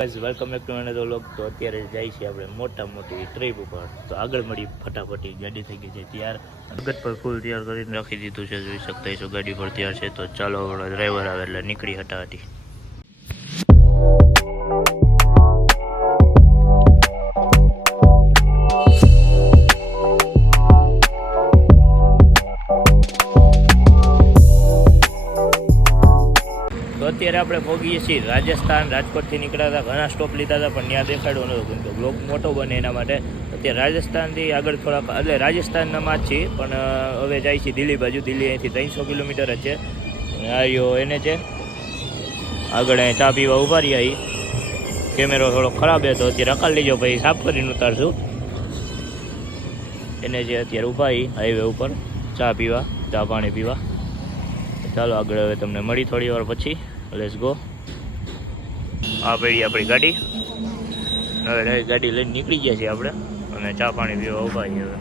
Welcome back to another vlog. તો અત્યારે જાય છે આપણે મોટી ટ્રીપ ઉપર. તો આગળ મળી ફટાફટી ગાડી થઈ ગઈ છે તૈયાર. અગત પર ફૂલ તૈયાર કરીને રાખી દીધું છે, જોઈ શકતા છો ગાડી પર તૈયાર છે. તો ચાલો ડ્રાઈવર આવે એટલે નીકળી હટાહટી. અત્યારે આપણે પહોંચીએ છીએ રાજસ્થાન. રાજકોટથી નીકળ્યા હતા, ઘણા સ્ટોપ લીધા હતા પણ ત્યાં દેખાડ્યો નહોતો કેમ કે બ્લોગ મોટો બને એના માટે. અત્યારે રાજસ્થાનથી આગળ થોડાક એટલે રાજસ્થાનમાં જ છીએ પણ હવે જાય છે દિલ્હી બાજુ. દિલ્હી અહીંથી 300 કિલોમીટર જ છે. આવ્યો એને છે આગળ અહીં ચા પીવા ઉભા રહ્યા. અહીં કેમેરો થોડો ખરાબ હતો, અત્યારે અકાલ લીજો ભાઈ, સાફ કરીને ઉતારશું. એને જે અત્યારે ઉભા હાઈવે ઉપર ચા પીવા, ચા પાણી પીવા. ચાલો આગળ હવે તમને મળી થોડી વાર પછી. Let's go. આ પડી આપણી ગાડી. હવે ગાડી લઈને નીકળી ગયા છીએ આપણે અને ચા પાણી પીવા ઉભા છીએ હવે.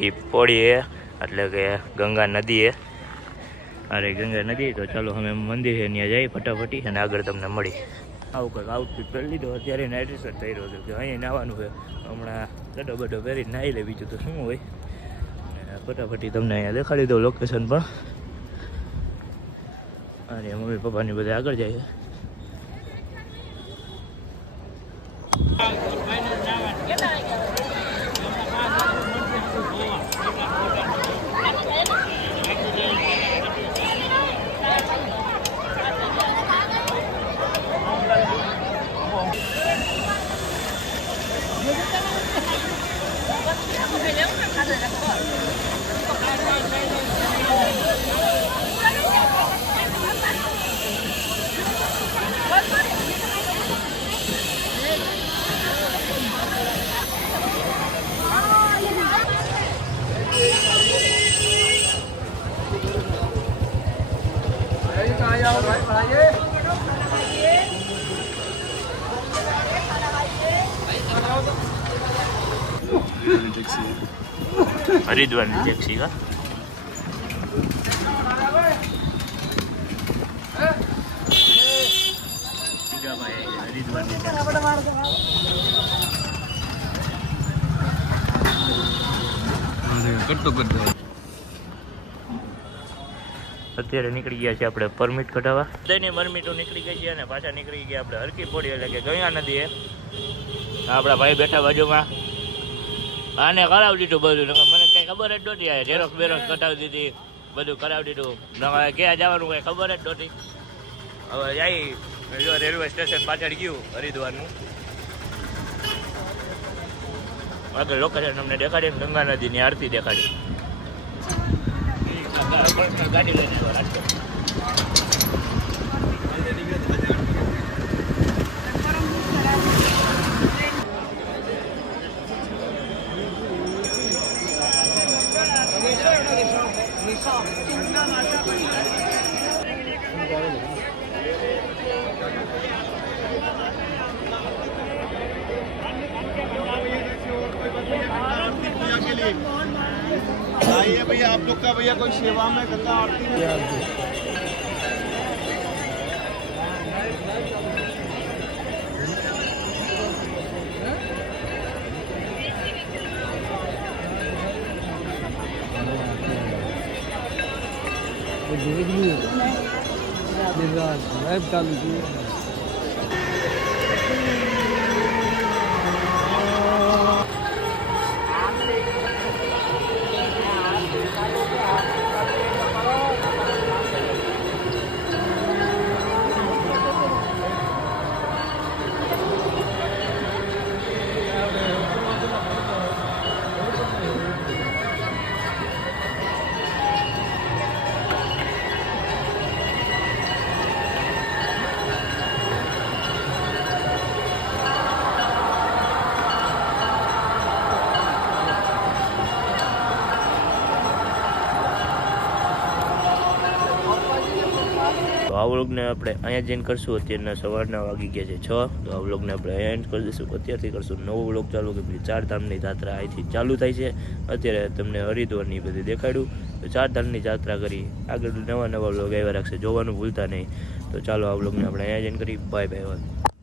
की पौड़ी है એટલે કે ગંગા નદી है. અરે ગંગા નદી. તો ચાલો અમે મંદિર છે ત્યાં જઈએ ફટાફટી અને આગળ તમને મળી. આવું કંઈક આઉટફિટ પહેરી લીધો. અત્યારે નાઇટ શર્ટ થઈ રહ્યો છે કે અહીંયા નાવાનું છે. હમણાં ચડો બડો પહેરી નાહી લે, બીજું તો શું હોય. ફટાફટી તમને અહીંયા દેખાડી દો લોકેશન પણ. અને મમ્મી પપ્પાની બધા આગળ જાય છે. હરિદ્વારની ટેક્સી હા અત્યારે નીકળી ગયા છે આપણે પરમિટ કઢાવવા બધાની પરમિટો નીકળી ગઈ છે અને પાછા નીકળી ગયા આપણે હરકી પોડી એટલે કે ગંગા નદીએ આપણા ભાઈ બેઠા બાજુમાં આને કરાવી દીધું બધું મને કઈ ખબર જ નહોતી આ ઝેરોક્સ બેરોક્સ કઢાવી દીધી બધું કરાવી દીધું ક્યાં જવાનું કઈ ખબર જ નહોતી હવે જાય જો રેલવે સ્ટેશન પાછળ ગયું હરિદ્વારનું આગળ લોકેશન અમને દેખાડી ગંગા નદીની આરતી દેખાડી ગાડી લઈને રાજકોટ आइए भैया आप लोग का भैया कोई सेवा में गंगा आरती चालू की તો આ વ્લોગને આપણે અહીંયા જઈને કરશું અત્યારના સવારના વાગી ગયા છે 6 તો આ વ્લોગને આપણે અહીંયા એન્ડ કરી દઈશું અત્યારથી કરશું નવો વ્લોગ ચાલુ કે પેલી 4 ધામની યાત્રા અહીંથી ચાલુ થાય છે અત્યારે તમને હરિદ્વારની બધી દેખાડ્યું તો 4 ધામની યાત્રા કરી આગળ નવા વ્લોગ આવ્યા રાખશે જોવાનું ભૂલતા નહીં તો ચાલો આ વ્લોગને આપણે અહીંયા જઈને કરી બાય બાય.